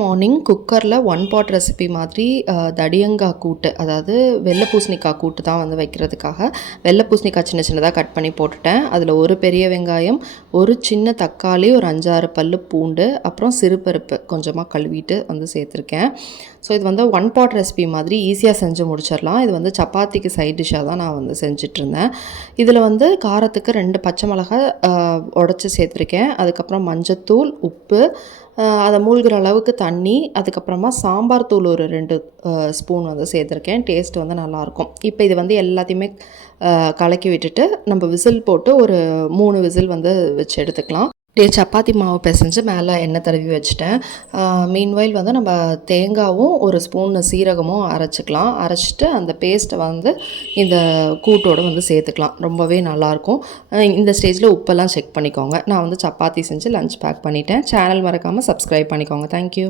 Morning குக்கரில் one pot recipe மாதிரி தடியங்காய் கூட்டு, அதாவது வெள்ளை பூசணிக்காய் கூட்டு தான் வந்து வைக்கிறதுக்காக வெள்ளை பூசணிக்காய் சின்ன சின்னதாக கட் பண்ணி போட்டுட்டேன். அதில் ஒரு பெரிய வெங்காயம், ஒரு சின்ன தக்காளி, ஒரு 5-6 பல்லு பூண்டு, அப்புறம் சிறுபருப்பு கொஞ்சமாக கழுவிட்டு வந்து சேர்த்துருக்கேன். ஸோ இது வந்து ஒன் பாட் ரெசிபி மாதிரி ஈஸியாக செஞ்சு முடிச்சிடலாம். இது வந்து சப்பாத்திக்கு சைட் டிஷ்ஷாக தான் நான் வந்து செஞ்சிட்ருந்தேன். இதில் வந்து காரத்துக்கு 2 பச்சை மிளகாய் உடச்சி சேர்த்துருக்கேன். அதுக்கப்புறம் மஞ்சத்தூள், உப்பு, அதை மூழ்கிற அளவுக்கு தண்ணி, அதுக்கப்புறமா சாம்பார் தூள் ஒரு 2 ஸ்பூன் வந்து சேர்த்துருக்கேன். டேஸ்ட் வந்து நல்லாயிருக்கும். இப்போ இது வந்து எல்லாத்தையுமே கலக்கி விட்டுட்டு நம்ம விசில் போட்டு ஒரு 3 விசில் வந்து வச்சு எடுத்துக்கலாம். சப்பாத்தி மாவு பிசைஞ்சு மேலே எண்ணெய் தடவி வச்சுட்டேன். மீன்வைல் வந்து நம்ம தேங்காவும் ஒரு ஸ்பூன் சீரகமும் அரைச்சிக்கலாம். அரைச்சிட்டு அந்த பேஸ்ட்டை வந்து இந்த கூட்டோடு வந்து சேர்த்துக்கலாம். ரொம்பவே நல்லாயிருக்கும். இந்த ஸ்டேஜில் உப்பெல்லாம் செக் பண்ணிக்கோங்க. நான் வந்து சப்பாத்தி செஞ்சு லஞ்ச் பேக் பண்ணிட்டேன். சேனல் மறக்காமல் சப்ஸ்கிரைப் பண்ணிக்கோங்க. தேங்க்யூ.